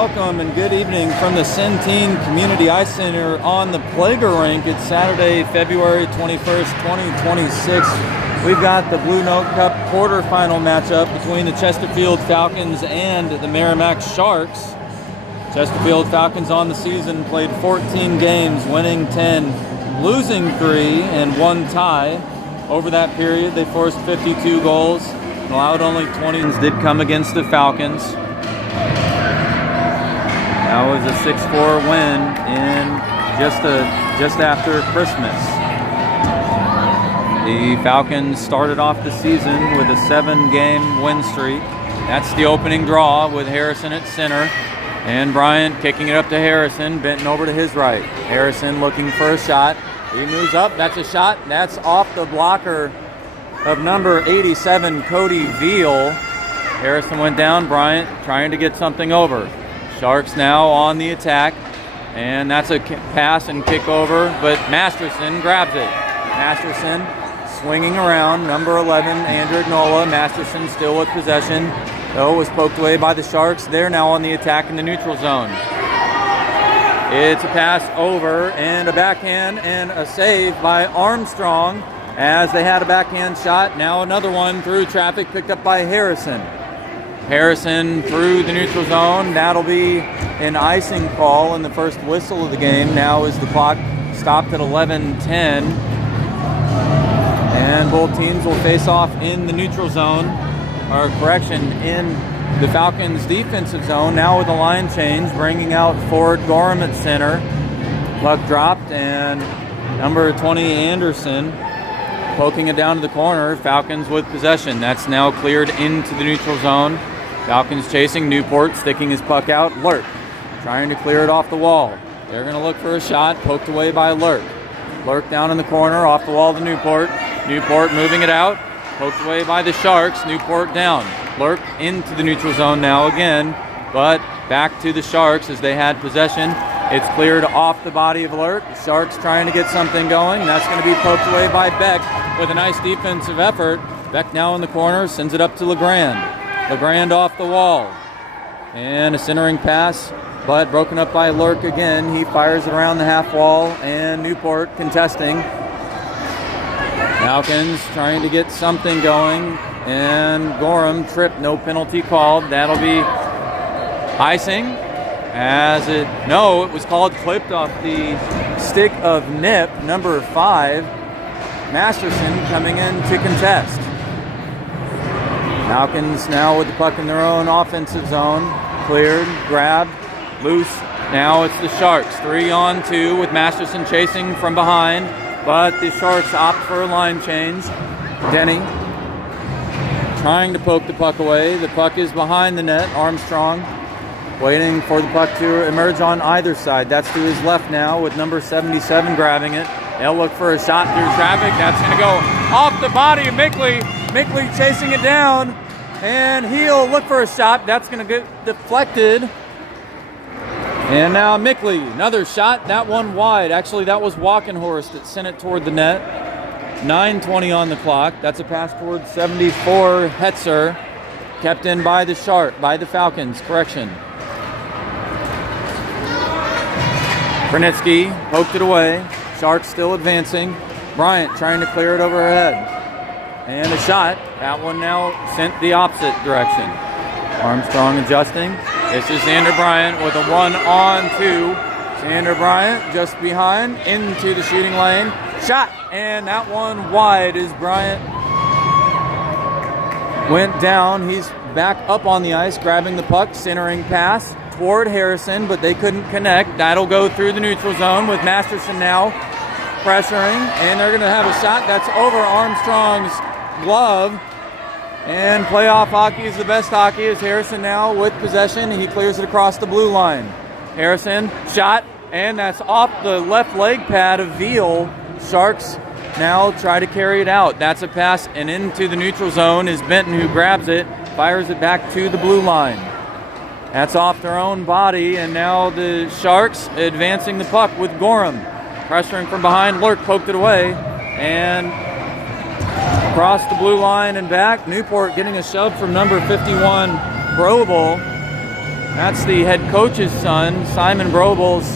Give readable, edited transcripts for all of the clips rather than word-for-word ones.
welcome and good evening from the Centene Community Ice Center on the Plager Rink. It's Saturday, February 21st, 2026. We've got the Blue Note Cup quarterfinal matchup between the Chesterfield Falcons and the Meramec Sharks. Chesterfield Falcons on the season played 14 games, winning 10, losing 3, and 1 tie. Over that period, they forced 52 goals, allowed only 20. Did come against the Falcons. That was a 6-4 win in just after Christmas. The Falcons started off the season with a 7-game win streak. That's the opening draw with Harrison at center. And Bryant kicking it up to Harrison, bent over to his right. Harrison looking for a shot. He moves up. That's a shot. That's off the blocker of number 87, Cody Veal. Harrison went down. Bryant trying to get something over. Sharks now on the attack. And that's a pass and kick over, but Masterson grabs it. Masterson swinging around. Number 11, Andrew Nola. Masterson still with possession. Though was poked away by the Sharks. They're now on the attack in the neutral zone. It's a pass over and a backhand and a save by Armstrong as they had a backhand shot. Now another one through traffic picked up by Harrison. Harrison through the neutral zone. That'll be an icing call in the first whistle of the game. Now as the clock stopped at 11:10. And both teams will face off in the neutral zone. Or correction, in the Falcons' defensive zone. Now with a line change, bringing out Ford Gorham at center. Puck dropped, and number 20, Anderson, poking it down to the corner. Falcons with possession. That's now cleared into the neutral zone. Falcons chasing. Newport sticking his puck out. Lurk trying to clear it off the wall. They're going to look for a shot. Poked away by Lurk. Lurk down in the corner, off the wall to Newport. Newport moving it out. Poked away by the Sharks. Newport down. Lurk into the neutral zone now again, but back to the Sharks as they had possession. It's cleared off the body of Lurk. The Sharks trying to get something going. That's going to be poked away by Beck with a nice defensive effort. Beck now in the corner, sends it up to Legrand. Legrand off the wall. And a centering pass, but broken up by Lurk again. He fires it around the half wall, and Newport contesting. Falcons trying to get something going, and Gorham tripped, no penalty called. That'll be icing, it was called, clipped off the stick of Nip, number 5. Masterson coming in to contest. Falcons now with the puck in their own offensive zone. Cleared, grabbed, loose. Now it's the Sharks, 3-on-2 with Masterson chasing from behind. But the Sharks opt for a line change. Denny trying to poke the puck away. The puck is behind the net. Armstrong waiting for the puck to emerge on either side. That's to his left now with number 77 grabbing it. They'll look for a shot through traffic. That's going to go off the body of Mickley. Mickley chasing it down. And he'll look for a shot. That's going to get deflected. And now Mickley, another shot, that one wide. Actually, that was Walkenhorst that sent it toward the net. 9:20 on the clock. That's a pass toward 74, Hetzer. Kept in by the Falcons, correction. Brunitsky poked it away. Sharks still advancing. Bryant trying to clear it over her head. And a shot. That one now sent the opposite direction. Armstrong adjusting. This is Xander Bryant with a 1-on-2. Xander Bryant just behind into the shooting lane. Shot, and that one wide as Bryant went down. He's back up on the ice, grabbing the puck, centering pass toward Harrison, but they couldn't connect. That'll go through the neutral zone with Masterson now pressuring, and they're going to have a shot. That's over Armstrong's glove. And playoff hockey is the best hockey as Harrison now with possession. He clears it across the blue line. Harrison, shot, and that's off the left leg pad of Veal. Sharks now try to carry it out. That's a pass, and into the neutral zone is Benton, who grabs it, fires it back to the blue line. That's off their own body, and now the Sharks advancing the puck with Gorham. Pressuring from behind, Lurk poked it away, and across the blue line and back. Newport getting a shove from number 51, Brobel. That's the head coach's son. Simon Brobel's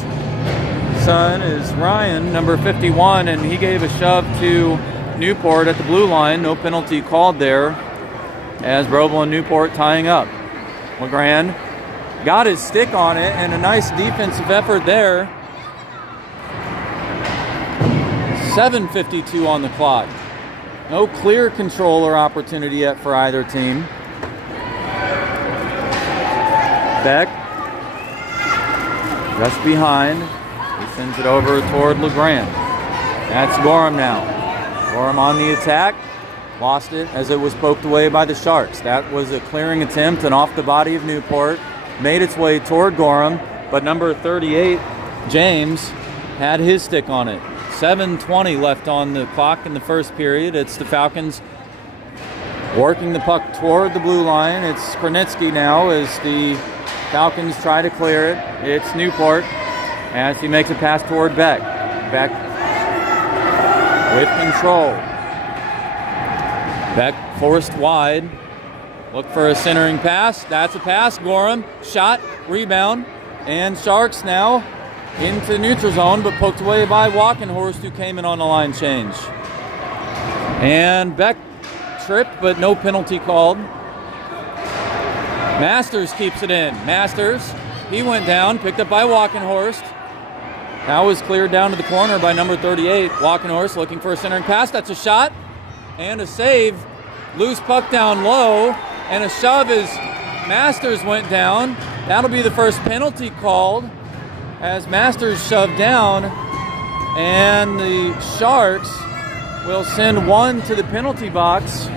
son is Ryan, number 51, and he gave a shove to Newport at the blue line. No penalty called there as Brobel and Newport tying up. LeGrand got his stick on it, and a nice defensive effort there. 7:52 on the clock. No clear control or opportunity yet for either team. Beck just behind. He sends it over toward LeGrand. That's Gorham now. Gorham on the attack. Lost it as it was poked away by the Sharks. That was a clearing attempt and off the body of Newport. Made its way toward Gorham, but number 38, James, had his stick on it. 7:20 left on the clock in the first period. It's the Falcons working the puck toward the blue line. It's Kronitsky now as the Falcons try to clear it. It's Newport as he makes a pass toward Beck. Beck with control. Beck forced wide. Look for a centering pass. That's a pass. Gorham, shot, rebound, and Sharks now into neutral zone, but poked away by Walkenhorst, who came in on the line change. And Beck tripped, but no penalty called. Masters keeps it in. Masters, he went down, picked up by Walkenhorst. That was cleared down to the corner by number 38. Walkenhorst looking for a centering pass. That's a shot and a save. Loose puck down low, and a shove as Masters went down. That'll be the first penalty called as Masters shoved down, and the Sharks will send one to the penalty box.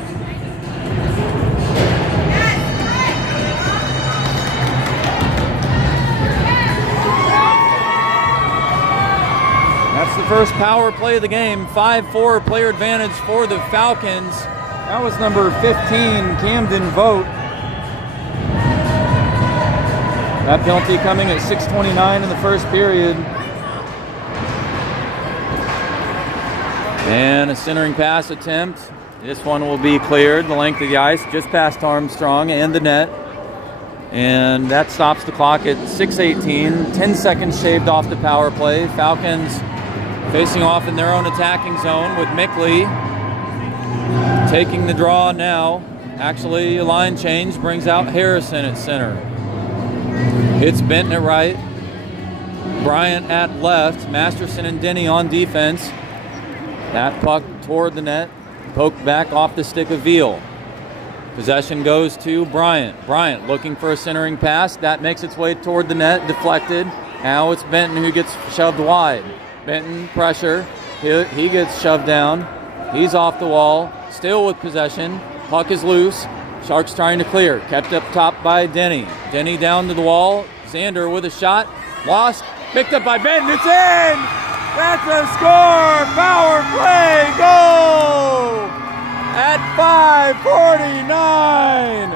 That's the first power play of the game. 5-4 player advantage for the Falcons. That was number 15, Camden Vogt. That penalty coming at 6:29 in the first period. And a centering pass attempt. This one will be cleared the length of the ice, just past Armstrong and the net. And that stops the clock at 6:18. 10 seconds shaved off the power play. Falcons facing off in their own attacking zone with Mickley taking the draw now. Actually, a line change brings out Harrison at center. It's Benton at right, Bryant at left, Masterson and Denny on defense. That puck toward the net, poked back off the stick of Veal. Possession goes to Bryant. Bryant looking for a centering pass. That makes its way toward the net, deflected. Now it's Benton who gets shoved wide. Benton, pressure. He gets shoved down. He's off the wall, still with possession. Puck is loose. Sharks trying to clear. Kept up top by Denny. Denny down to the wall. Xander with a shot. Lost. Picked up by Benton. It's in! That's a score! Power play goal! At 5:49!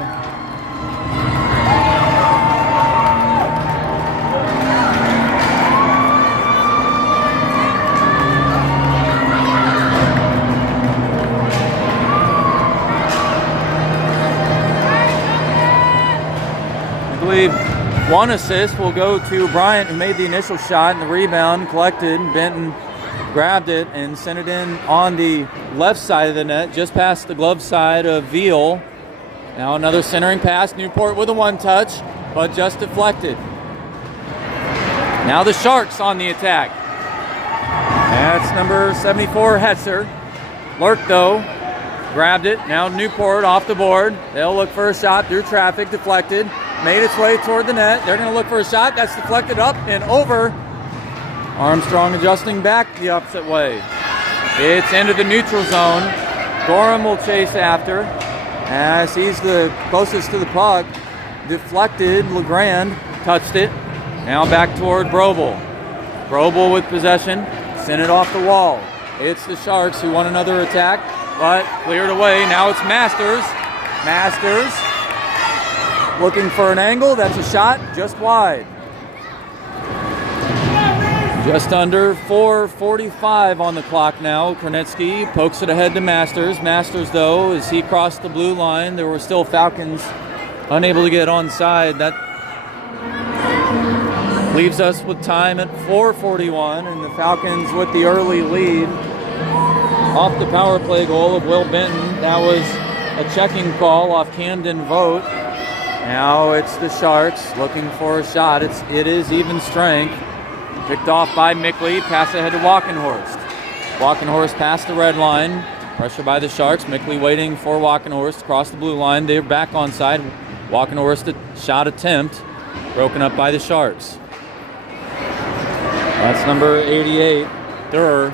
I believe one assist will go to Bryant, who made the initial shot, and the rebound collected. Benton grabbed it and sent it in on the left side of the net, just past the glove side of Veal. Now another centering pass. Newport with a one-touch, but just deflected. Now the Sharks on the attack. That's number 74, Hetzer. Lurk, though, grabbed it. Now Newport off the board. They'll look for a shot through traffic, deflected. Made its way toward the net. They're going to look for a shot. That's deflected up and over. Armstrong adjusting back the opposite way. It's into the neutral zone. Gorham will chase after as he's the closest to the puck. Deflected. LeGrand touched it. Now back toward Brobel. Brobel with possession. Sent it off the wall. It's the Sharks who want another attack, but cleared away. Now it's Masters. Masters looking for an angle. That's a shot just wide. Just under 4:45 on the clock now. Kronitsky pokes it ahead to Masters. Masters, though, as he crossed the blue line, there were still Falcons unable to get onside. That Leaves us with time at 4:41, and the Falcons with the early lead off the power play goal of Will Benton. That was a checking call off Camden Vogt. Now it's the Sharks looking for a shot. It is even strength. Picked off by Mickley. Pass ahead to Walkenhorst. Walkenhorst past the red line. Pressure by the Sharks. Mickley waiting for Walkenhorst across the blue line. They're back onside. Walkenhorst a shot attempt. Broken up by the Sharks. That's number 88, Durr.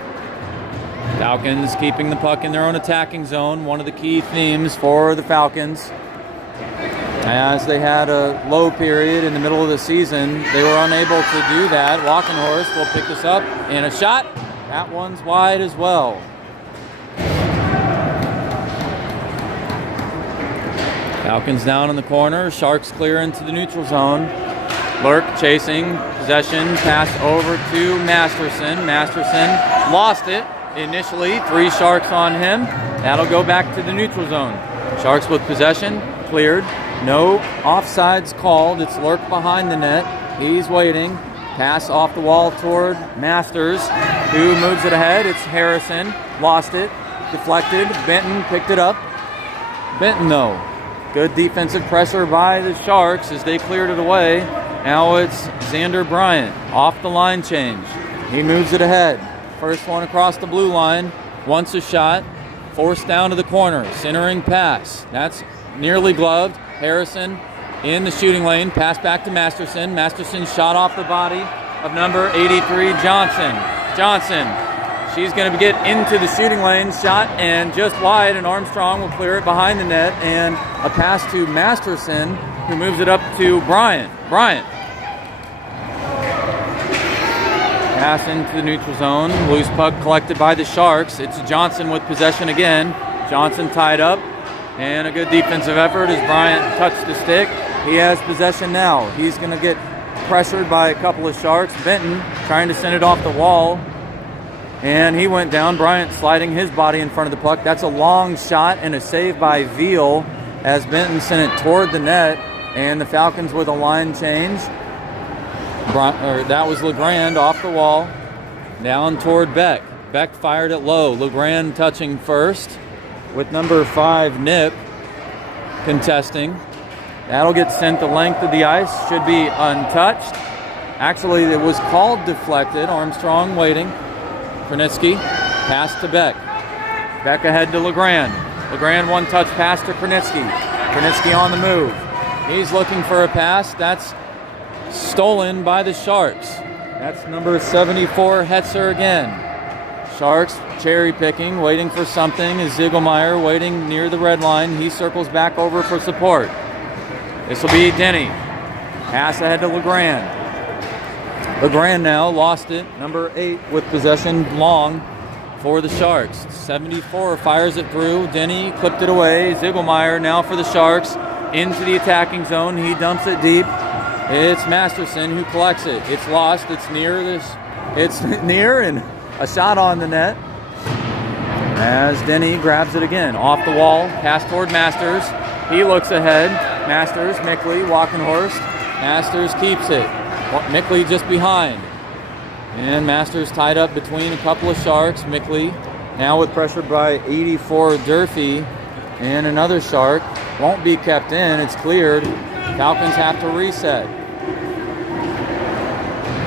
Falcons keeping the puck in their own attacking zone. One of the key themes for the Falcons. As they had a low period in the middle of the season, they were unable to do that. Walkenhorst will pick this up, and a shot. That one's wide as well. Falcons down in the corner. Sharks clear into the neutral zone. Lurk chasing, possession, pass over to Masterson. Masterson lost it initially. 3 Sharks on him. That'll go back to the neutral zone. Sharks with possession, cleared. No offsides called. It's Lurk behind the net. He's waiting. Pass off the wall toward Masters, who moves it ahead. It's Harrison. Lost it. Deflected. Benton picked it up. Benton, though. Good defensive pressure by the Sharks as they cleared it away. Now it's Xander Bryant off the line change. He moves it ahead. First one across the blue line. Wants a shot. Forced down to the corner. Centering pass. That's nearly gloved. Harrison in the shooting lane. Pass back to Masterson. Masterson shot off the body of number 83, Johnson. Johnson. She's going to get into the shooting lane. Shot and just wide, and Armstrong will clear it behind the net. And a pass to Masterson, who moves it up to Bryant. Bryant. Pass into the neutral zone. Loose puck collected by the Sharks. It's Johnson with possession again. Johnson tied up. And a good defensive effort as Bryant touched the stick. He has possession now. He's going to get pressured by a couple of Sharks. Benton trying to send it off the wall. And he went down. Bryant sliding his body in front of the puck. That's a long shot and a save by Veal as Benton sent it toward the net. And the Falcons with a line change. That was LeGrand off the wall. Down toward Beck. Beck fired it low. LeGrand touching first with number 5, Nip, contesting. That'll get sent the length of the ice. Should be untouched. Actually, it was called deflected. Armstrong waiting. Krenitsky, pass to Beck. Beck ahead to LeGrand. LeGrand one-touch pass to Krenitsky. Krenitsky on the move. He's looking for a pass. That's stolen by the Sharks. That's number 74, Hetzer again. Sharks cherry picking, waiting for something. Is Ziegelmeyer waiting near the red line. He circles back over for support. This will be Denny. Pass ahead to LeGrand. LeGrand now lost it. Number 8 with possession long for the Sharks. 74 fires it through. Denny clipped it away. Ziegelmeyer now for the Sharks into the attacking zone. He dumps it deep. It's Masterson who collects it. It's lost. It's near this. It's near and a shot on the net. As Denny grabs it again. Off the wall. Pass toward Masters. He looks ahead. Masters, Mickley, Walkenhorst. Masters keeps it. Mickley just behind. And Masters tied up between a couple of Sharks. Mickley now with pressure by 84 Durfee. And another Shark. Won't be kept in. It's cleared. Falcons have to reset.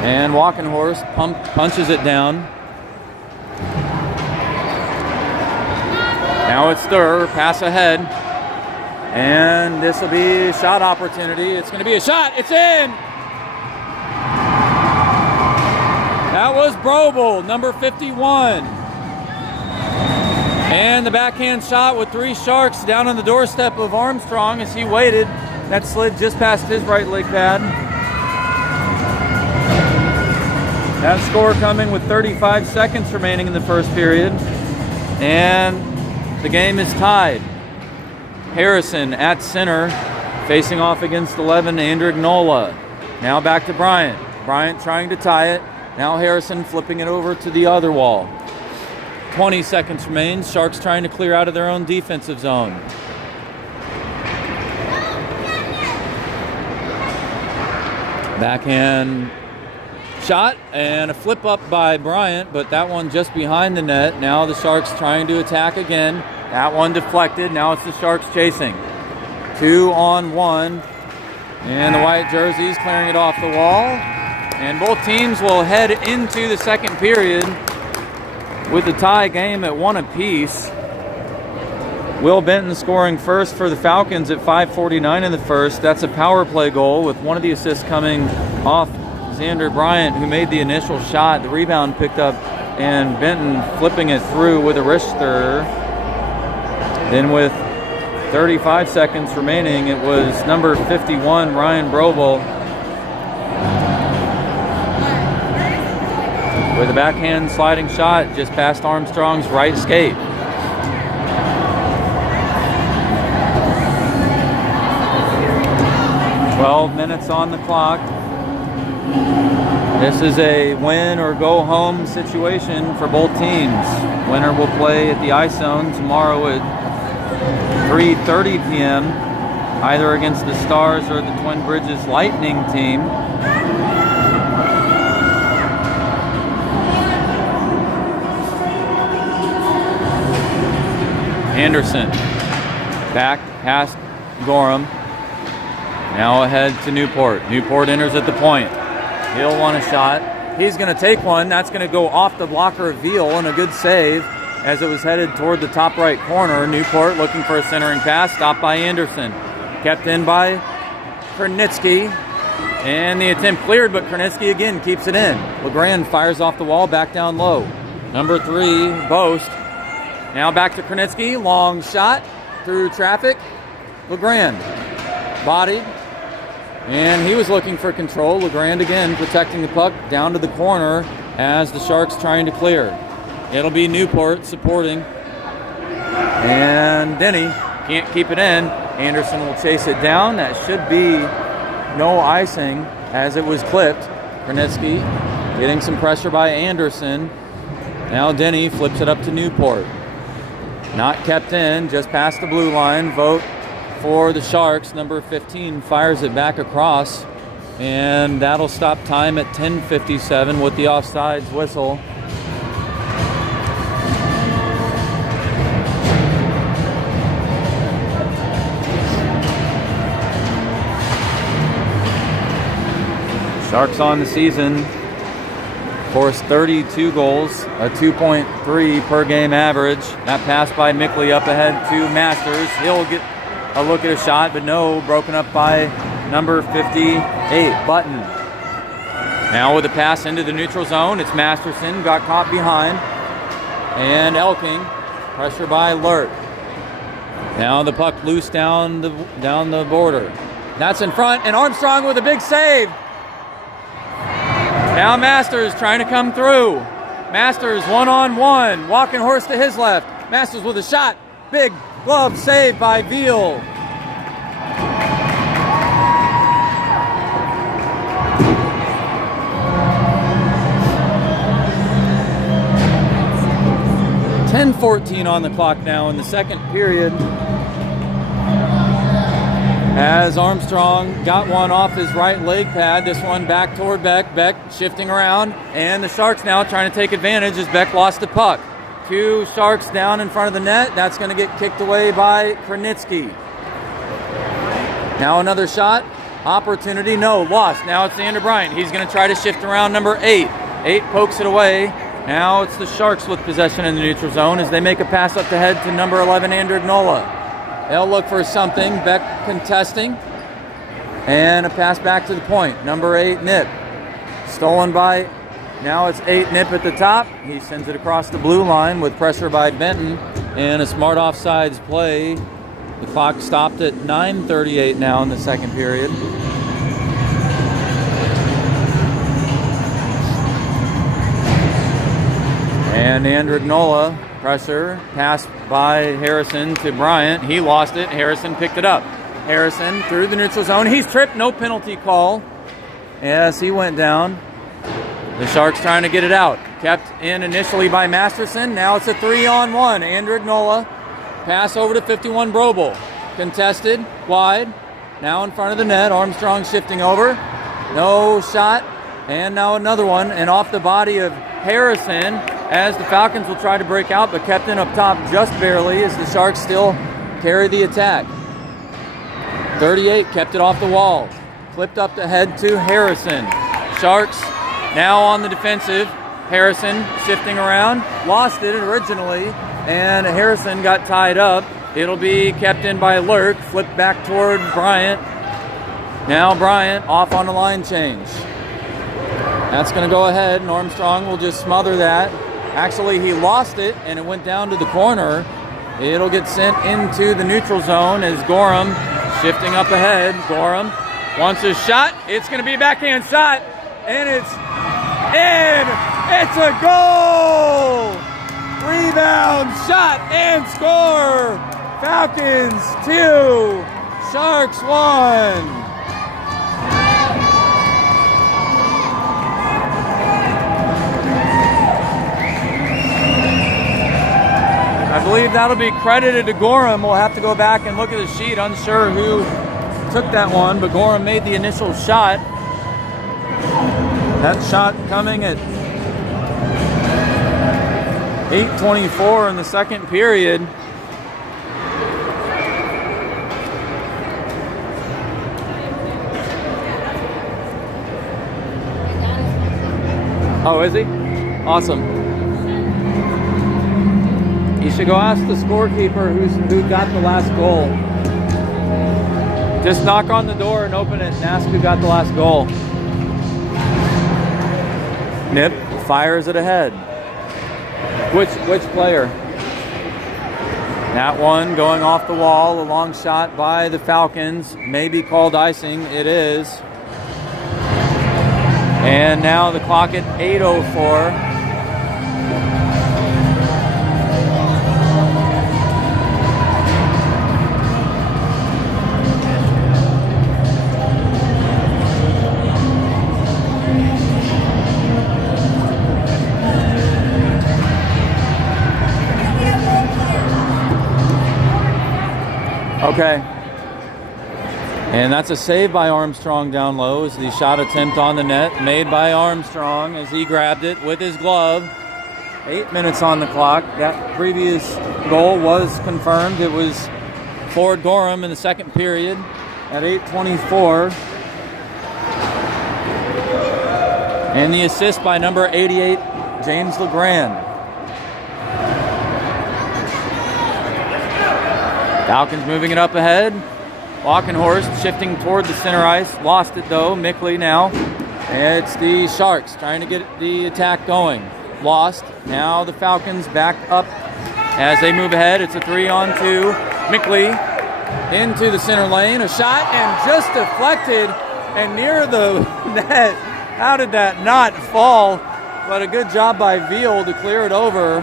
And Walkenhorst punches it down. Now it's Durr. Pass ahead. And this will be a shot opportunity. It's going to be a shot. It's in. That was Brobel, number 51. And the backhand shot with 3 Sharks down on the doorstep of Armstrong as he waited. That slid just past his right leg pad. That score coming with 35 seconds remaining in the first period. And the game is tied. Harrison at center, facing off against 11, Andrick Nola. Now back to Bryant. Bryant trying to tie it. Now Harrison flipping it over to the other wall. 20 seconds remain. Sharks trying to clear out of their own defensive zone. Backhand shot and a flip up by Bryant, but that one just behind the net. Now the Sharks trying to attack again. That one deflected. Now it's the Sharks chasing. 2-on-1. And the white jerseys clearing it off the wall. And both teams will head into the second period with the tie game at 1 apiece. Will Benton scoring first for the Falcons at 5:49 in the first. That's a power play goal with one of the assists coming off Xander Bryant, who made the initial shot. The rebound picked up and Benton flipping it through with a wrister. Then with 35 seconds remaining, it was number 51, Ryan Brobel, with a backhand sliding shot just past Armstrong's right skate. "12 minutes on the clock. This is a win or go home situation for both teams. Winner will play at the Ice Zone tomorrow at 3:30 p.m. either against the Stars or the Twin Bridges Lightning team. Anderson back past Gorham. Now ahead to Newport. Newport enters at the point. He'll want a shot. He's going to take one. That's going to go off the blocker of Veal, and a good save as it was headed toward the top right corner. Newport looking for a centering pass. Stopped by Anderson. Kept in by Kernitsky. And the attempt cleared, but Kernitsky again keeps it in. LeGrand fires off the wall, back down low. Number 3, Boast. Now back to Kernitsky. Long shot through traffic. LeGrand bodied. And he was looking for control. LeGrand again protecting the puck down to the corner as the Sharks trying to clear. It'll be Newport supporting. And Denny can't keep it in. Anderson will chase it down. That should be no icing as it was clipped. Kernitsky getting some pressure by Anderson. Now Denny flips it up to Newport. Not kept in, just past the blue line. Vote for the Sharks. Number 15 fires it back across, and that'll stop time at 10:57 with the offsides whistle. Sharks on the season forced 32 goals, a 2.3 per game average. That pass by Mickley up ahead to Masters. He'll get a look at a shot, but no, broken up by number 58, Button. Now with a pass into the neutral zone, it's Masterson, got caught behind. And Elking, pressure by Lurt. Now the puck loose down the border. That's in front, and Armstrong with a big save. Now Masters trying to come through. Masters one-on-one, walking horse to his left. Masters with a shot, big glove save by Veal. .10:14 on the clock now in the second period. As Armstrong got one off his right leg pad. This one back toward Beck. Beck shifting around. And the Sharks now trying to take advantage as Beck lost the puck. 2 Sharks down in front of the net. That's going to get kicked away by Kernitsky. Now another shot. Opportunity. No, lost. Now it's Xander Bryant. He's going to try to shift around number 8. 8 pokes it away. Now it's the Sharks with possession in the neutral zone as they make a pass up the head to number 11, Andrew Gnola. They'll look for something. Beck contesting. And a pass back to the point. Number 8, Nip. Stolen by, now it's 8, Nip at the top. He sends it across the blue line with pressure by Benton. And a smart offsides play. The clock stopped at 9:38 now in the second period. And Andrew Gnola, pressure, pass by Harrison to Bryant. He lost it. Harrison picked it up. Harrison through the neutral zone. He's tripped. No penalty call as he went down. The Sharks trying to get it out. Kept in initially by Masterson. Now it's a 3-on-1. Andrew Gnola. Pass over to 51 Brobel. Contested. Wide. Now in front of the net. Armstrong shifting over. No shot. And now another one, and off the body of Harrison as the Falcons will try to break out, but kept in up top just barely as the Sharks still carry the attack. 38 kept it off the wall. Flipped up the head to Harrison. Sharks now on the defensive. Harrison shifting around. Lost it originally, and Harrison got tied up. It'll be kept in by Lurk. Flipped back toward Bryant. Now Bryant off on the line change. That's going to go ahead, and Armstrong will just smother that. Actually, he lost it, and it went down to the corner. It'll get sent into the neutral zone as Gorham shifting up ahead. Gorham wants a shot. It's going to be a backhand shot, and it's in. It's a goal! Rebound, shot, and score! Falcons 2, Sharks 1. I believe that'll be credited to Gorham. We'll have to go back and look at the sheet. Unsure who took that one, but Gorham made the initial shot. That shot coming at 8:24 in the second period. Oh, is he? Awesome. You should go ask the scorekeeper who got the last goal. Just knock on the door and open it and ask who got the last goal. Nip fires it ahead. Which player? That one going off the wall, a long shot by the Falcons. Maybe called icing. It is. And now the clock at 8:04. Okay. And that's a save by Armstrong down low as the shot attempt on the net made by Armstrong as he grabbed it with his glove. 8 minutes on the clock. That previous goal was confirmed. It was Ford Gorham in the second period at 8:24. And the assist by number 88, James LeGrand. Falcons moving it up ahead. Walkenhorst shifting toward the center ice. Lost it though. Mickley now. It's the Sharks trying to get the attack going. Lost. Now the Falcons back up as they move ahead. It's a 3-on-2. Mickley into the center lane. A shot and just deflected and near the net. How did that not fall? But a good job by Veal to clear it over.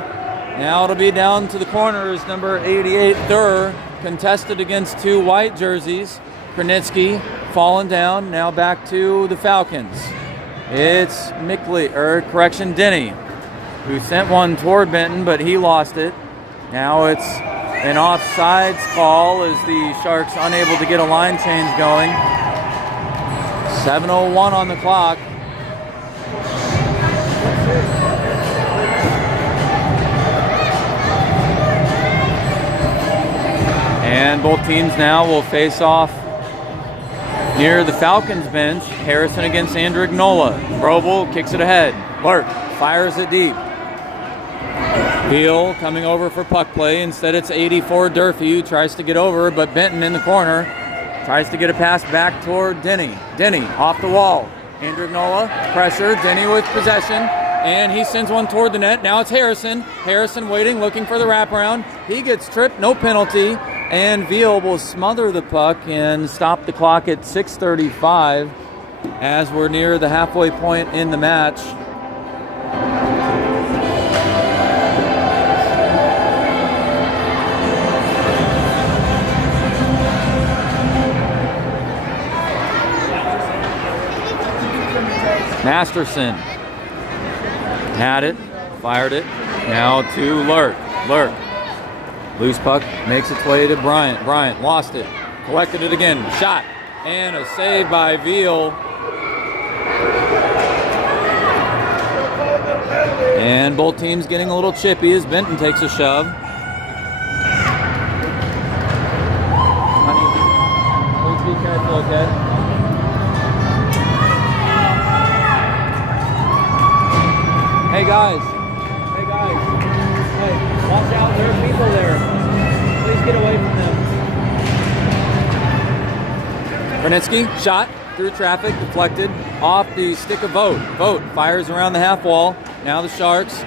Now it'll be down to the corners. Number 88, Durr, contested against two white jerseys. Kranitsky falling down. Now back to the Falcons. It's Denny, who sent one toward Benton, but he lost it. Now it's an offsides call as the Sharks unable to get a line change going. 7:01 on the clock. And both teams now will face off near the Falcons bench. Harrison against Andrignola. Vrobel kicks it ahead. Lurk fires it deep. Veal coming over for puck play. Instead it's 84 Durfee who tries to get over, but Benton in the corner tries to get a pass back toward Denny. Denny off the wall. Andrignola pressure. Denny with possession. And he sends one toward the net. Now it's Harrison. Harrison waiting, looking for the wraparound. He gets tripped, no penalty. And Veal will smother the puck and stop the clock at 6:35 as we're near the halfway point in the match. Masterson had it, fired it. Now to Lurk. Lurk. Loose puck makes its way to Bryant. Bryant lost it. Collected it again. Shot. And a save by Veal. And both teams getting a little chippy as Benton takes a shove. Honey, please be careful, okay? Hey guys. Hey, watch out, there are people there. Please get away from them. Brunetsky, shot through traffic, deflected off the stick of Vogt. Vogt fires around the half wall. Now the Sharks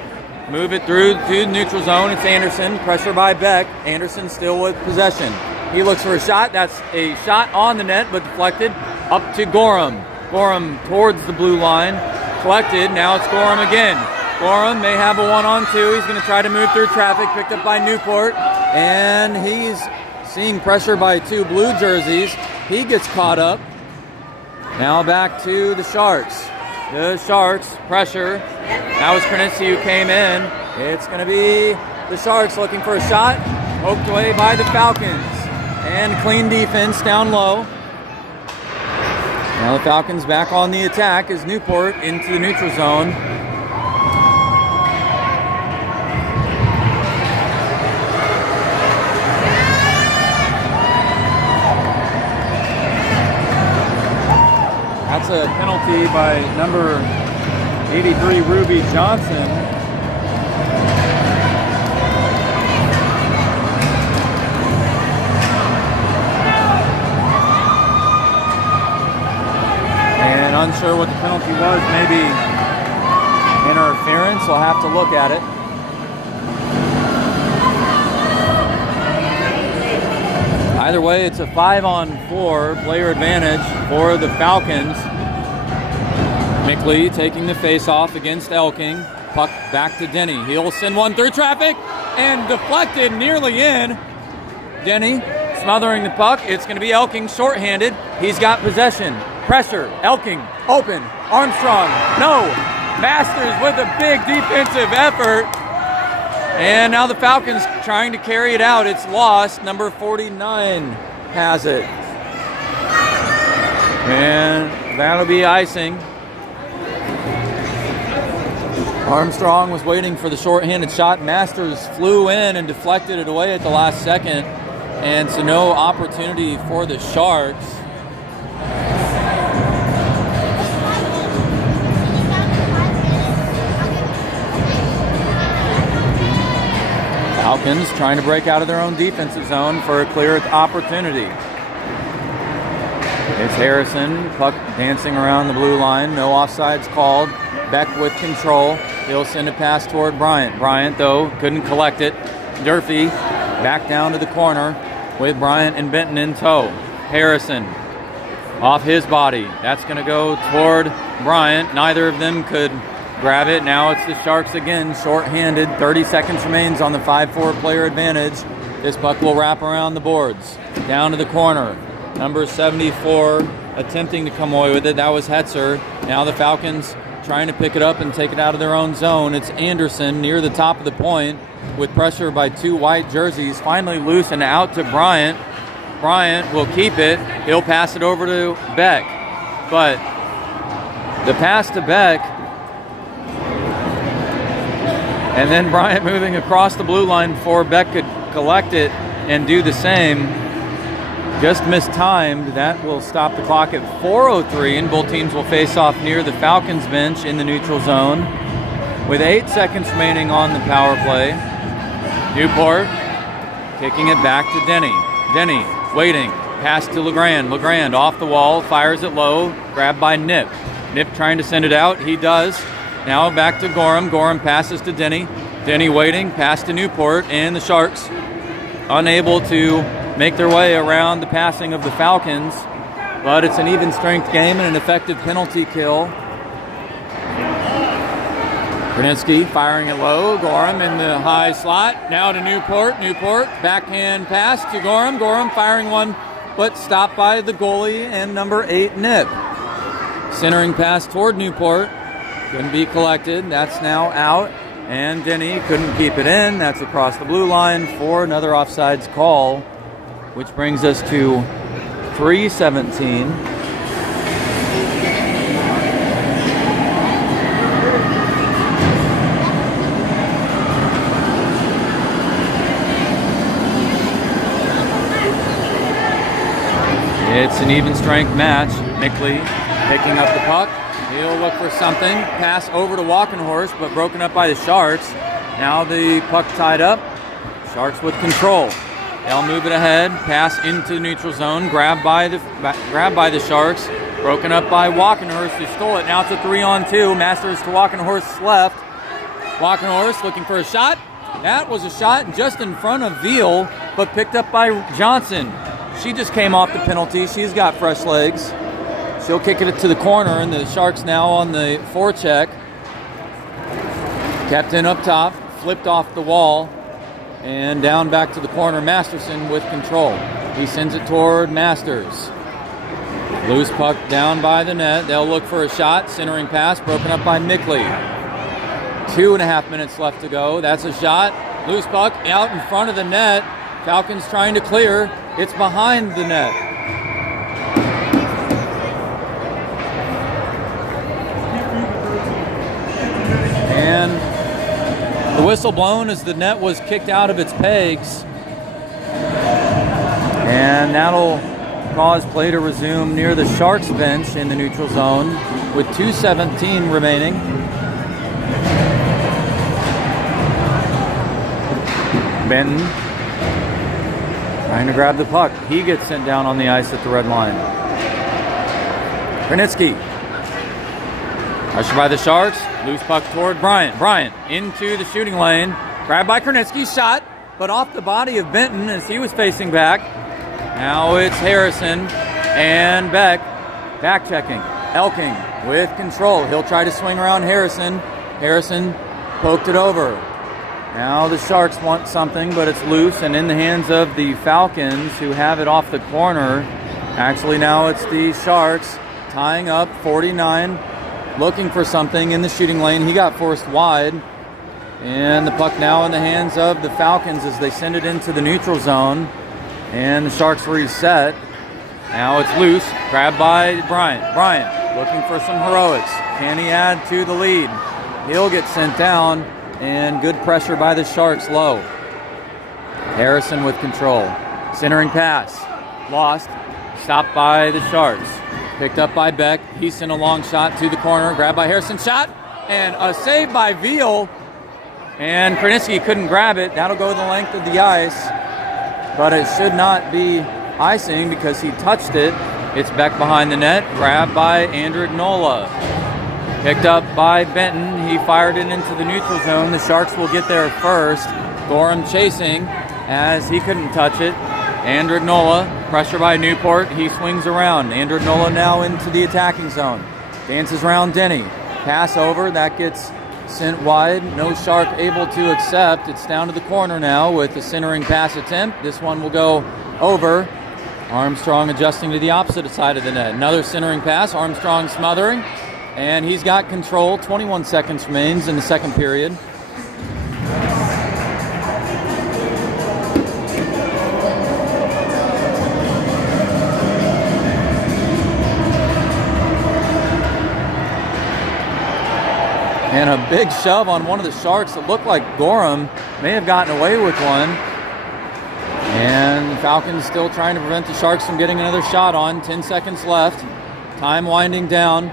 move it through to the neutral zone. It's Anderson, pressure by Beck. Anderson still with possession. He looks for a shot. That's a shot on the net, but deflected up to Gorham. Gorham towards the blue line. Collected. Now it's Gorham again. Gorham may have a 1-on-2. He's going to try to move through traffic. Picked up by Newport. And he's seeing pressure by 2 blue jerseys. He gets caught up. Now back to the Sharks. The Sharks, pressure. That was Krenitsky who came in. It's going to be the Sharks looking for a shot. Poked away by the Falcons. And clean defense down low. Now the Falcons back on the attack as Newport into the neutral zone. That's a penalty by number 83, Ruby Johnson. And unsure what the penalty was, maybe interference. We'll have to look at it. Either way, it's a 5-on-4 player advantage for the Falcons. Mickley taking the face-off against Elking. Puck back to Denny. He'll send one through traffic and deflected nearly in. Denny smothering the puck. It's going to be Elking shorthanded. He's got possession. Pressure. Elking open. Armstrong. No. Masters with a big defensive effort. And now the Falcons trying to carry it out. It's lost. Number 49 has it. And that'll be icing. Armstrong was waiting for the shorthanded shot. Masters flew in and deflected it away at the last second. And so no opportunity for the Sharks. Falcons trying to break out of their own defensive zone for a clear opportunity. It's Harrison, puck dancing around the blue line. No offsides called. Beck with control. He'll send a pass toward Bryant. Bryant, though, couldn't collect it. Durfee back down to the corner with Bryant and Benton in tow. Harrison off his body. That's going to go toward Bryant. Neither of them could grab it. Now it's the Sharks again, short-handed. 30 seconds remains on the 5-4 player advantage. This puck will wrap around the boards. Down to the corner. Number 74 attempting to come away with it. That was Hetzer. Now the Falcons trying to pick it up and take it out of their own zone. It's Anderson near the top of the point with pressure by 2 white jerseys. Finally loose and out to Bryant. Bryant will keep it. He'll pass it over to Beck. But the pass to Beck, and then Bryant moving across the blue line before Beck could collect it and do the same. Just mistimed. That will stop the clock at 4:03, and both teams will face off near the Falcons bench in the neutral zone with 8 seconds remaining on the power play. Newport kicking it back to Denny. Denny waiting. Pass to Legrand. Legrand off the wall, fires it low, grabbed by Nip. Nip trying to send it out. He does. Now back to Gorham. Gorham passes to Denny. Denny waiting. Pass to Newport, and the Sharks unable to make their way around the passing of the Falcons. But it's an even strength game and an effective penalty kill. Krenitsky firing it low. Gorham in the high slot. Now to Newport. Newport backhand pass to Gorham. Gorham firing one, but stopped by the goalie and number 8 Nip. Centering pass toward Newport. Couldn't be collected. That's now out. And Denny couldn't keep it in. That's across the blue line for another offsides call, which brings us to 3:17. It's an even strength match. Mickley picking up the puck. He'll look for something. Pass over to Walkenhorst, but broken up by the Sharks. Now the puck tied up. Sharks with control. They'll move it ahead. Pass into the neutral zone. Grabbed by the Sharks. Broken up by Walkenhorst, who stole it. Now it's a 3-on-2. Masters to Walkenhorst's left. Walkenhorst looking for a shot. That was a shot just in front of Veal, but picked up by Johnson. She just came off the penalty. She's got fresh legs. She'll kick it to the corner, and the Sharks now on the forecheck. Kept in up top, flipped off the wall, and down back to the corner. Masterson with control. He sends it toward Masters. Loose puck down by the net. They'll look for a shot. Centering pass broken up by Mickley. 2.5 minutes left to go. That's a shot. Loose puck out in front of the net. Falcons trying to clear. It's behind the net. And the whistle blown as the net was kicked out of its pegs. And that'll cause play to resume near the Sharks bench in the neutral zone with 2:17 remaining. Benton trying to grab the puck. He gets sent down on the ice at the red line. Krenitsky. Pressure by the Sharks. Loose puck toward Bryant. Bryant into the shooting lane. Grabbed by Krenitsky. Shot, but off the body of Benton as he was facing back. Now it's Harrison and Beck back checking. Elking with control. He'll try to swing around Harrison. Harrison poked it over. Now the Sharks want something, but it's loose and in the hands of the Falcons, who have it off the corner. Actually, now it's the Sharks tying up 49, looking for something in the shooting lane. He got forced wide. And the puck now in the hands of the Falcons as they send it into the neutral zone. And the Sharks reset. Now it's loose. Grabbed by Bryant. Bryant looking for some heroics. Can he add to the lead? He'll get sent down. And good pressure by the Sharks low. Harrison with control. Centering pass. Lost. Stopped by the Sharks. Picked up by Beck. He sent a long shot to the corner. Grabbed by Harrison. Shot. And a save by Veal. And Krenitsky couldn't grab it. That'll go the length of the ice. But it should not be icing because he touched it. It's Beck behind the net. Grabbed by Andrew Nola. Picked up by Benton. He fired it into the neutral zone. The Sharks will get there first. Gorham chasing as he couldn't touch it. Andrew Nola, pressure by Newport. He swings around. Andrew Nola now into the attacking zone. Dances around Denny. Pass over. That gets sent wide. No Shark able to accept. It's down to the corner now with the centering pass attempt. This one will go over. Armstrong adjusting to the opposite side of the net. Another centering pass. Armstrong smothering. And he's got control. 21 seconds remains in the second period. And a big shove on one of the Sharks. It looked like Gorham may have gotten away with one. And the Falcons still trying to prevent the Sharks from getting another shot on. 10 seconds left. Time winding down.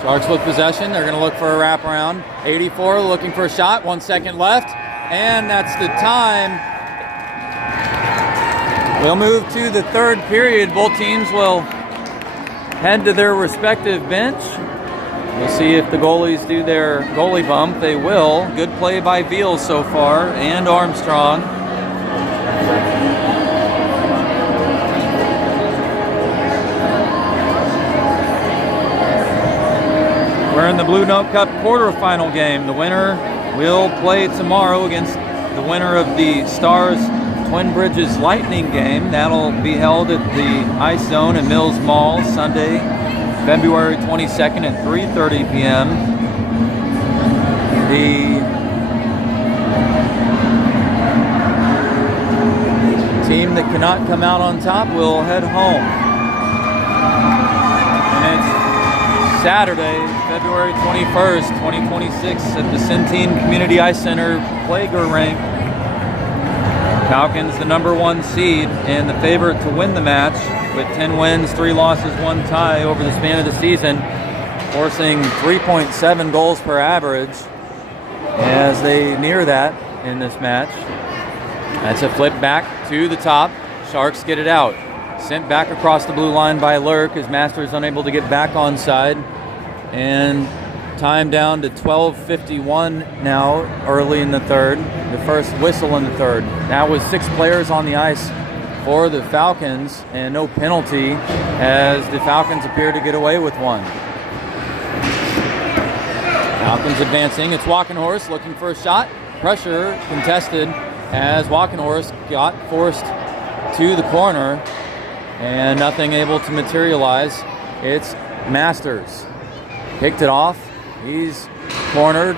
Sharks with possession. They're going to look for a wraparound. 84 looking for a shot. 1 second left. And that's the time. We'll move to the third period. Both teams will head to their respective bench. We'll see if the goalies do their goalie bump. They will. Good play by Veal so far and Armstrong. We're in the Blue Note Cup quarterfinal game. The winner will play tomorrow against the winner of the Stars Twin Bridges Lightning game. That'll be held at the Ice Zone at Mills Mall Sunday, February 22nd at 3:30 p.m. The team that cannot come out on top will head home. And it's Saturday, February 21st, 2026 at the Centene Community Ice Center Plager Rink. Falcons, the number 1 seed and the favorite to win the match. with 10 wins, 3 losses, 1 tie over the span of the season, forcing 3.7 goals per average as they near that in this match. That's a flip back to the top. Sharks get it out. Sent back across the blue line by Lurk as Masters unable to get back onside. And time down to 12:51 now, early in the third. The first whistle in the third. That was 6 players on the ice for the Falcons and no penalty as the Falcons appear to get away with one. Falcons advancing. It's Walkenhorst looking for a shot. Pressure contested as Walkenhorst got forced to the corner and nothing able to materialize. It's Masters. Picked it off. He's cornered.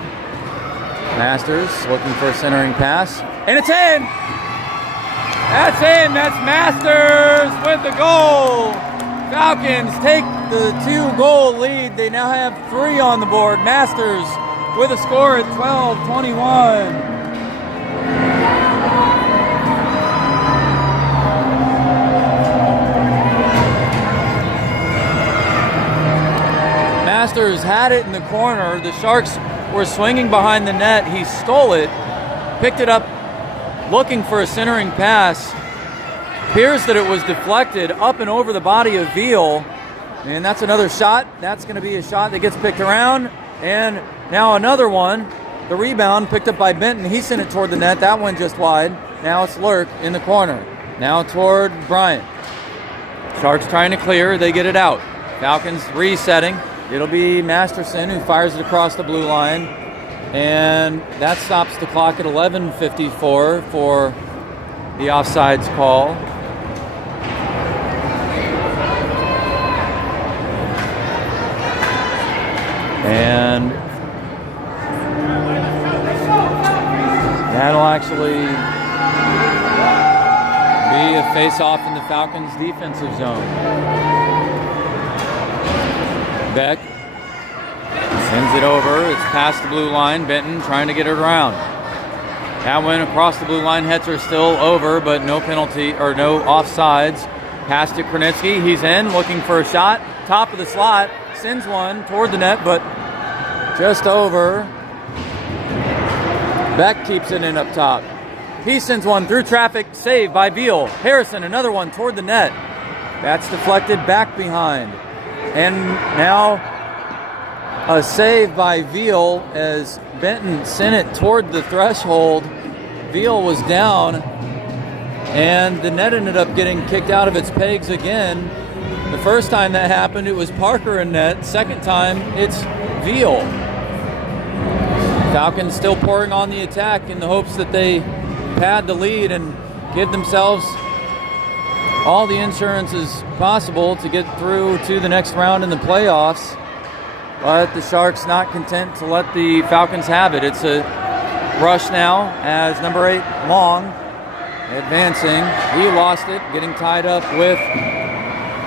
Masters looking for a centering pass. And it's in! That's in! That's Masters with the goal! Falcons take the 2-goal lead. They now have 3 on the board. Masters with a score at 12-21. Masters had it in the corner. The Sharks were swinging behind the net. He stole it, picked it up, looking for a centering pass. Appears that it was deflected up and over the body of Veal. And that's another shot. That's going to be a shot that gets picked around. And now another one. The rebound picked up by Benton. He sent it toward the net. That one just wide. Now it's Lurk in the corner. Now toward Bryant. Sharks trying to clear. They get it out. Falcons resetting. It'll be Masterson who fires it across the blue line. And that stops the clock at 11:54 for the offsides call. And that'll actually be a face-off in the Falcons' defensive zone. Beck sends it over. It's past the blue line. Benton trying to get it around. That went across the blue line. Hetzer still over, but no penalty or no offsides. Pass to Kronitsky. He's in, looking for a shot. Top of the slot. Sends one toward the net, but just over. Beck keeps it in up top. He sends one through traffic. Saved by Veal. Harrison, another one toward the net. That's deflected back behind. And now a save by Veal as Benton sent it toward the threshold. Veal was down, and the net ended up getting kicked out of its pegs again. The first time that happened, it was Parker in net. Second time, it's Veal. Falcons still pouring on the attack in the hopes that they pad the lead and give themselves all the insurances possible to get through to the next round in the playoffs. But the Sharks not content to let the Falcons have it. It's a rush now as number 8, Long, advancing. He lost it, getting tied up with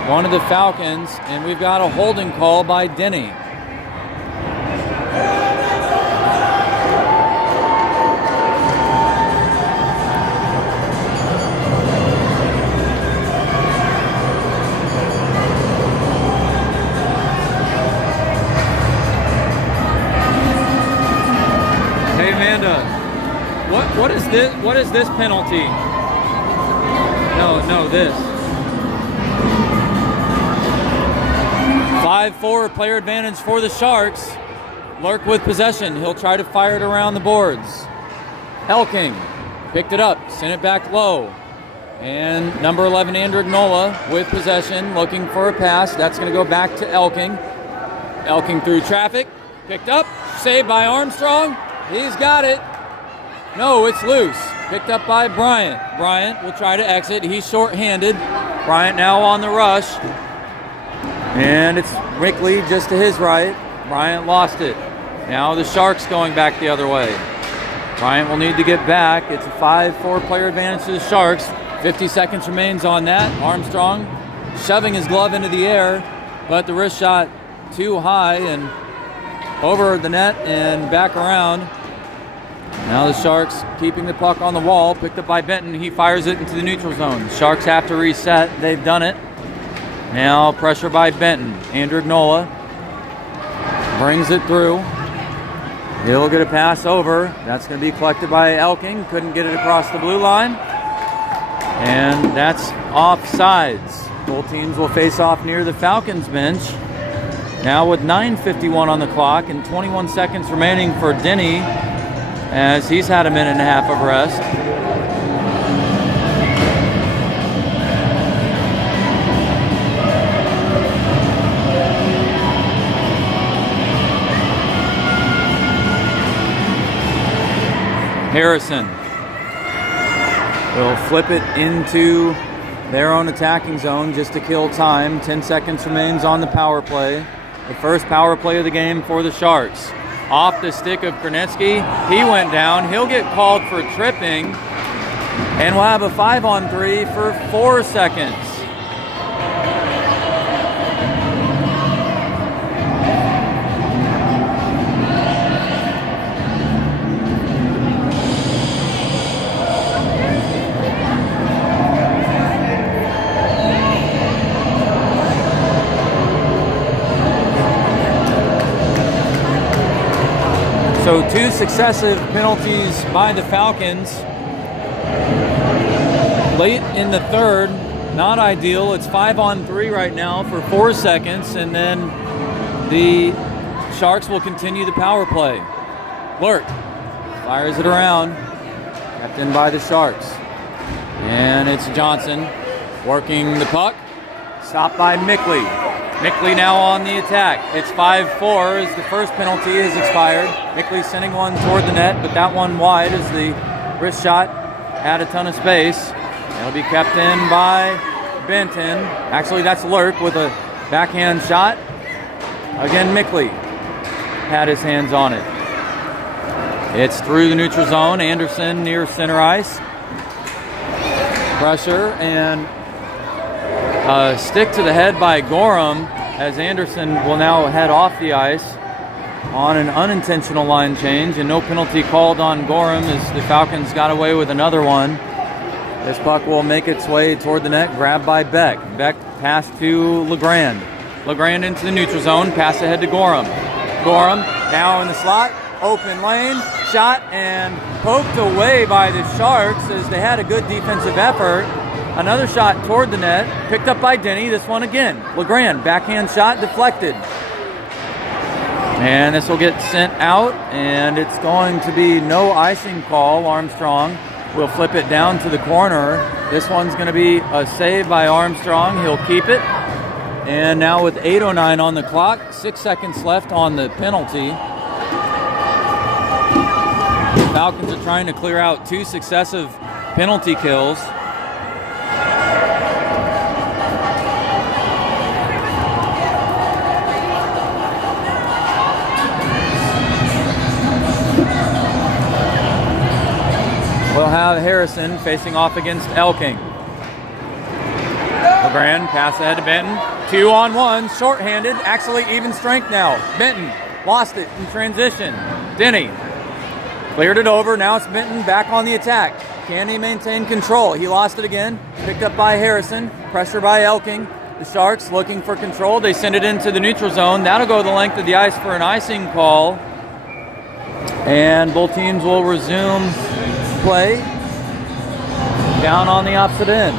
one of the Falcons, and we've got a holding call by Denny. Hey Amanda, what is this penalty? No, this. 5-4 player advantage for the Sharks. Lurk with possession. He'll try to fire it around the boards. Elking picked it up, sent it back low. And number 11, Andrignola with possession, looking for a pass. That's going to go back to Elking. Elking through traffic, picked up, saved by Armstrong. He's got it. No, it's loose. Picked up by Bryant. Bryant will try to exit. He's short-handed. Bryant now on the rush. And it's Rickley just to his right. Bryant lost it. Now the Sharks going back the other way. Bryant will need to get back. It's a 5-4 player advantage to the Sharks. 50 seconds remains on that. Armstrong shoving his glove into the air, but the wrist shot too high and over the net and back around. Now the Sharks keeping the puck on the wall, picked up by Benton. He fires it into the neutral zone. Sharks have to reset. They've done it. Now pressure by Benton. Andrew Gnola brings it through. He'll get a pass over. That's going to be collected by Elking. Couldn't get it across the blue line. And that's offsides. Both teams will face off near the Falcons bench. Now with 9:51 on the clock and 21 seconds remaining for Denny, as he's had a minute and a half of rest. Harrison will flip it into their own attacking zone just to kill time. 10 seconds remains on the power play. The first power play of the game for the Sharks. Off the stick of Kronetsky. He went down. He'll get called for tripping. And we'll have a 5-on-3 for 4 seconds. So 2 successive penalties by the Falcons. Late in the third, not ideal. It's 5-on-3 right now for 4 seconds, and then the Sharks will continue the power play. Lurk fires it around, kept in by the Sharks. And it's Johnson working the puck, stopped by Mickley. Mickley now on the attack. It's 5-4 as the first penalty has expired. Mickley sending one toward the net, but that one wide as the wrist shot had a ton of space. It'll be kept in by Benton. Actually, that's Lurk with a backhand shot. Again, Mickley had his hands on it. It's through the neutral zone. Anderson near center ice. Pressure and stick to the head by Gorham as Anderson will now head off the ice on an unintentional line change, and no penalty called on Gorham as the Falcons got away with another one. This puck will make its way toward the net, grabbed by Beck. Beck pass to LeGrand. LeGrand into the neutral zone, pass ahead to Gorham. Gorham now in the slot, open lane, shot and poked away by the Sharks as they had a good defensive effort. Another shot toward the net, picked up by Denny. This one again. LeGrand, backhand shot, deflected. And this will get sent out, and it's going to be no icing call. Armstrong will flip it down to the corner. This one's going to be a save by Armstrong. He'll keep it. And now with 8:09 on the clock, 6 seconds left on the penalty. The Falcons are trying to clear out 2 successive penalty kills. We'll have Harrison facing off against Elking. LeGrand pass ahead to Benton. 2-on-1, shorthanded, actually even strength now. Benton lost it in transition. Denny cleared it over. Now it's Benton back on the attack. Can he maintain control? He lost it again. Picked up by Harrison. Pressure by Elking. The Sharks looking for control. They send it into the neutral zone. That'll go the length of the ice for an icing call. And both teams will resume play down on the opposite end.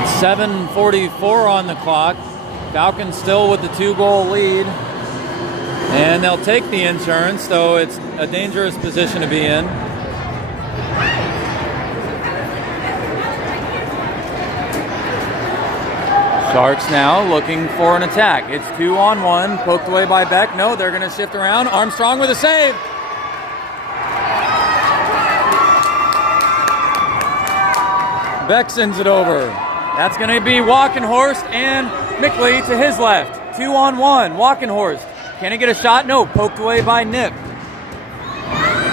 It's 7:44 on the clock. Falcons still with the 2-goal lead. And they'll take the insurance, though it's a dangerous position to be in. Sharks now looking for an attack. It's 2-on-1, poked away by Beck. No, they're going to shift around. Armstrong with a save. Beck sends it over. That's going to be Walkenhorst and Mickley to his left. 2-on-1, Walkenhorst. Can he get a shot? No, poked away by Nip.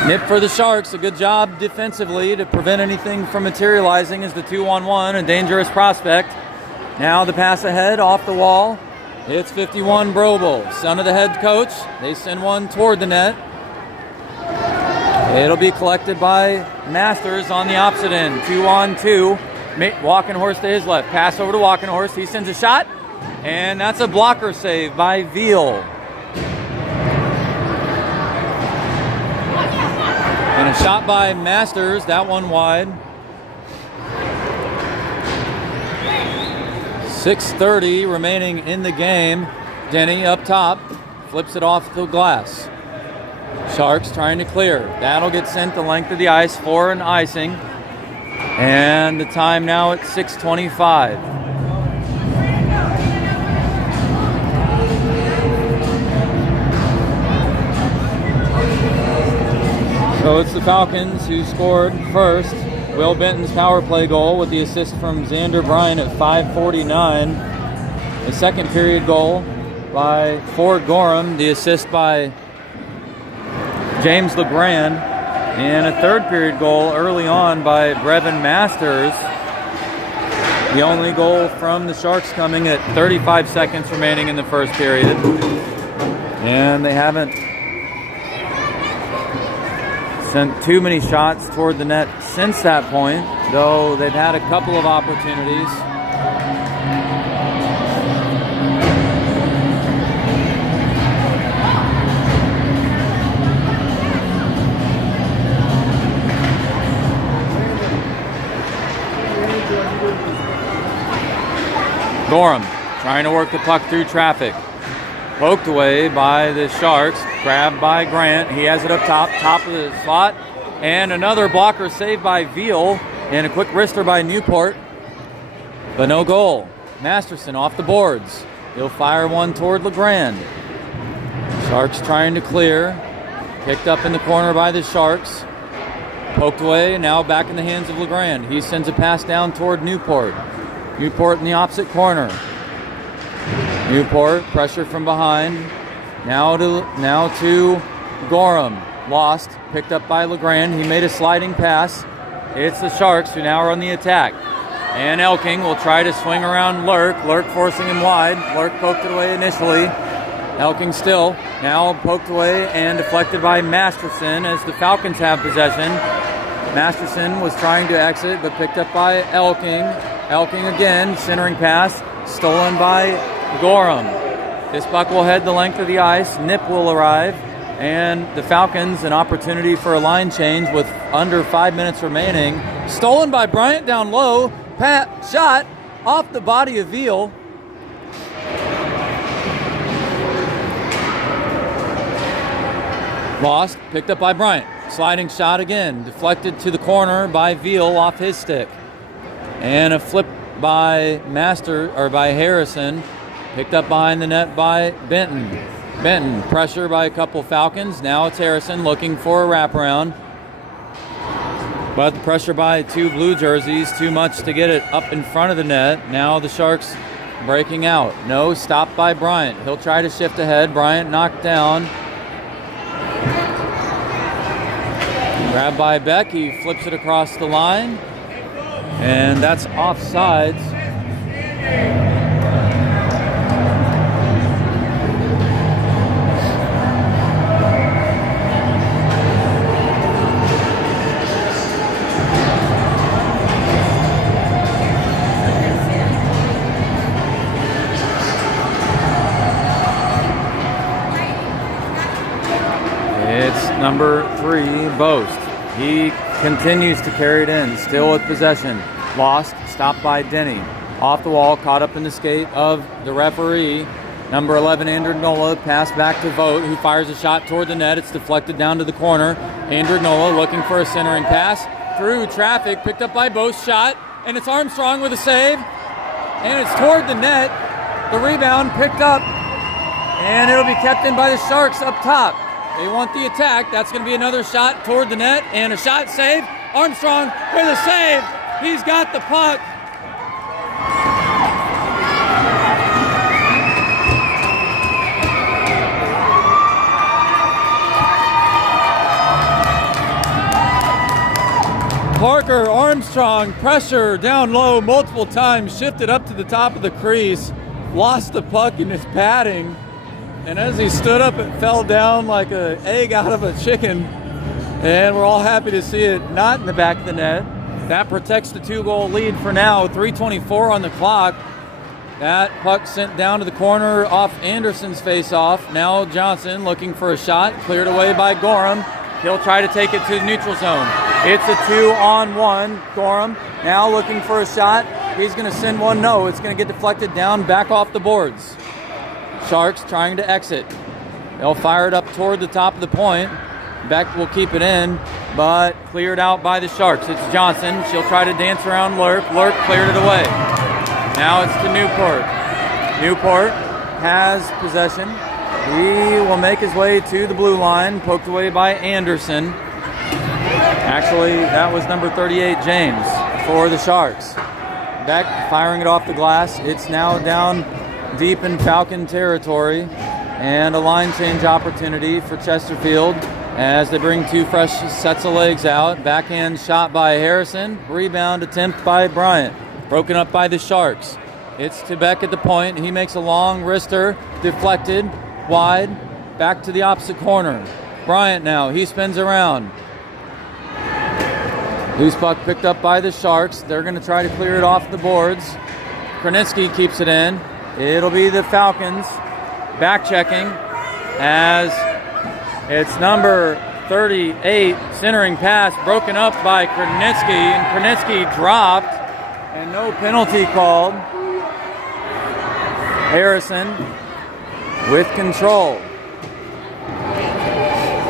Nip for the Sharks. A good job defensively to prevent anything from materializing as the 2-on-1, a dangerous prospect. Now the pass ahead off the wall. It's 51 Brobel, son of the head coach. They send one toward the net. It'll be collected by Masters on the opposite end. 2-on-2. Walking Horse to his left. Pass over to Walking Horse. He sends a shot. And that's a blocker save by Veal. And a shot by Masters. That one wide. 6:30 remaining in the game. Denny up top. Flips it off the glass. Sharks trying to clear. That'll get sent the length of the ice for an icing. And the time now at 6:25. So it's the Falcons who scored first. Will Benton's power play goal with the assist from Xander Bryan at 5:49. The second period goal by Ford Gorham. The assist by James LeGrand. And a third period goal early on by Brevin Masters. The only goal from the Sharks coming at 35 seconds remaining in the first period. And they haven't sent too many shots toward the net since that point, though they've had a couple of opportunities. Gorham trying to work the puck through traffic. Poked away by the Sharks. Grabbed by Grant. He has it up top of the slot. And another blocker saved by Veal. And a quick wrister by Newport. But no goal. Masterson off the boards. He'll fire one toward LeGrand. Sharks trying to clear. Picked up in the corner by the Sharks. Poked away. Now back in the hands of LeGrand. He sends a pass down toward Newport. Newport in the opposite corner. Newport, pressure from behind. Now to Gorham. Lost. Picked up by LeGrand. He made a sliding pass. It's the Sharks who now are on the attack. And Elking will try to swing around Lurk. Lurk forcing him wide. Lurk poked it away initially. Elking still. Now poked away and deflected by Masterson as the Falcons have possession. Masterson was trying to exit but picked up by Elking. Elking again, centering pass, stolen by Gorham. This puck will head the length of the ice. Nip will arrive, and the Falcons an opportunity for a line change with under 5 minutes remaining. Stolen by Bryant down low. Shot off the body of Veal. Lost, picked up by Bryant. Sliding shot again, deflected to the corner by Veal off his stick. And a flip by Harrison, picked up behind the net by Benton. Benton, pressure by a couple Falcons. Now it's Harrison looking for a wraparound. But the pressure by two blue jerseys, too much to get it up in front of the net. Now the Sharks breaking out. No, stopped by Bryant. He'll try to shift ahead. Bryant knocked down. Grabbed by Beck. He flips it across the line. And that's offsides. It's number 3, Boast. He continues to carry it in, still with possession. Lost, stopped by Denny. Off the wall, caught up in the skate of the referee. Number 11, Andrew Nola, pass back to Vogt, who fires a shot toward the net. It's deflected down to the corner. Andrew Nola looking for a centering pass. Through traffic, picked up by Boast, shot, and it's Armstrong with a save. And it's toward the net. The rebound picked up, and it'll be kept in by the Sharks up top. They want the attack. That's going to be another shot toward the net, and a shot save. Armstrong with a save. He's got the puck. Parker Armstrong, pressure down low multiple times, shifted up to the top of the crease, lost the puck in his padding, and as he stood up, it fell down like an egg out of a chicken. And we're all happy to see it not in the back of the net. That protects the 2-goal lead for now. 3:24 on the clock. That puck sent down to the corner off Anderson's face-off. Now Johnson looking for a shot. Cleared away by Gorham. He'll try to take it to the neutral zone. It's a 2-on-1. Gorham now looking for a shot. He's going to send one. No, it's going to get deflected down back off the boards. Sharks trying to exit. They'll fire it up toward the top of the point. Beck will keep it in, but cleared out by the Sharks. It's Johnson. She'll try to dance around Lurk. Lurk cleared it away. Now it's to Newport. Newport has possession. He will make his way to the blue line, poked away by Anderson. Actually, that was number 38, James, for the Sharks. Beck firing it off the glass. It's now down deep in Falcon territory, and a line change opportunity for Chesterfield as they bring two fresh sets of legs out. Backhand shot by Harrison. Rebound attempt by Bryant. Broken up by the Sharks. It's to Beck at the point. He makes a long wrister, deflected, wide, back to the opposite corner. Bryant now, he spins around. Loose puck picked up by the Sharks. They're going to try to clear it off the boards. Kronitsky keeps it in. It'll be the Falcons back checking as it's number 38, centering pass broken up by Kronitsky, and Kronitsky dropped, and no penalty called. Harrison with control.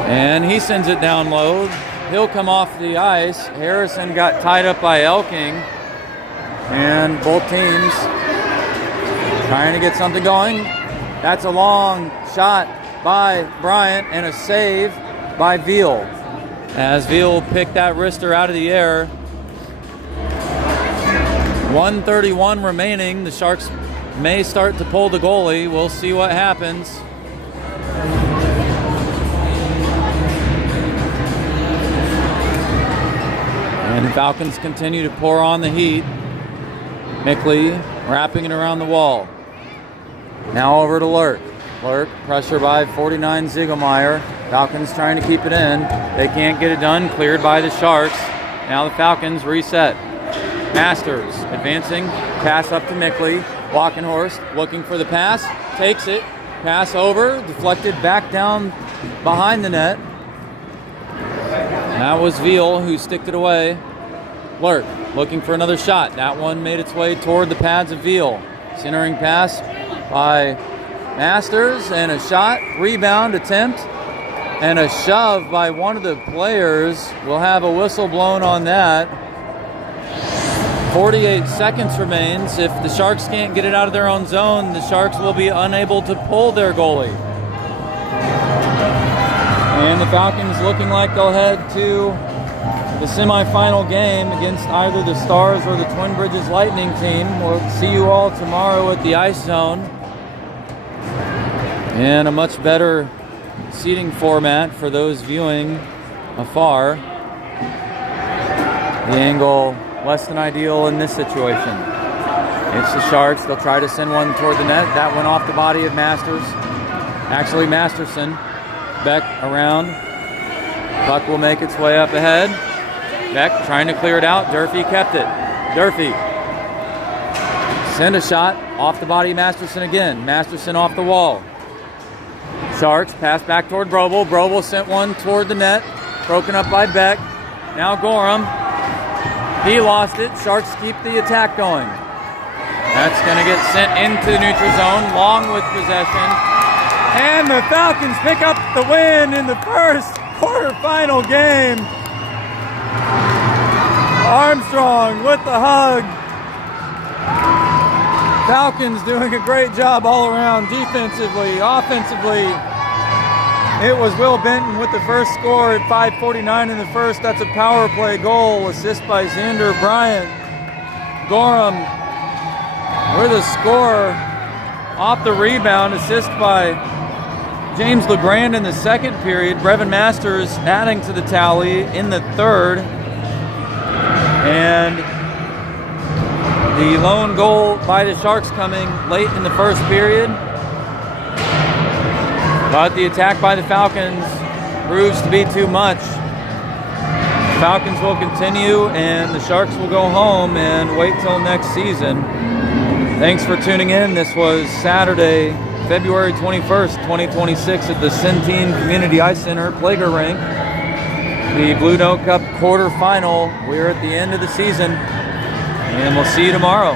And he sends it down low. He'll come off the ice. Harrison got tied up by Elking. And both teams trying to get something going. That's a long shot by Bryant and a save by Veal. As Veal picked that wrister out of the air. 1:31 remaining. The Sharks may start to pull the goalie. We'll see what happens. And the Falcons continue to pour on the heat. Mickley wrapping it around the wall. Now over to Lurk. Lurk, pressure by 49 Ziegelmeyer. Falcons trying to keep it in. They can't get it done. Cleared by the Sharks. Now the Falcons reset. Masters advancing. Pass up to Mickley. Walkenhorst looking for the pass. Takes it. Pass over. Deflected back down behind the net. That was Veal who sticked it away. Lurk looking for another shot. That one made its way toward the pads of Veal. Centering pass by Masters and a shot. Rebound attempt and a shove by one of the players. We'll have a whistle blown on that. 48 seconds remains. If the Sharks can't get it out of their own zone, the Sharks will be unable to pull their goalie. And the Falcons looking like they'll head to the semifinal game against either the Stars or the Twin Bridges Lightning team. We'll see you all tomorrow at the Ice Zone. And a much better seating format for those viewing afar. The angle less than ideal in this situation. It's the Sharks. They'll try to send one toward the net. That went off the body of Masters. Actually, Masterson. Beck around. Puck will make its way up ahead. Beck trying to clear it out. Durfee kept it. Durfee. Send a shot off the body of Masterson again. Masterson off the wall. Sharks pass back toward Brobel. Brobel sent one toward the net. Broken up by Beck. Now Gorham. He lost it. Sharks keep the attack going. That's going to get sent into the neutral zone. Long with possession. And the Falcons pick up the win in the first quarterfinal game. Armstrong with the hug. Falcons doing a great job all around, defensively, offensively. It was Will Benton with the first score at 5:49 in the first. That's a power play goal. Assist by Xander Bryant. Gorham with a score off the rebound. Assist by James LeGrand in the second period. Brevin Masters adding to the tally in the third. And the lone goal by the Sharks coming late in the first period. But the attack by the Falcons proves to be too much. Falcons will continue, and the Sharks will go home and wait till next season. Thanks for tuning in. This was Saturday, February 21st, 2026 at the Centene Community Ice Center, Plager Rink. The Blue Note Cup quarterfinal. We're at the end of the season, and we'll see you tomorrow.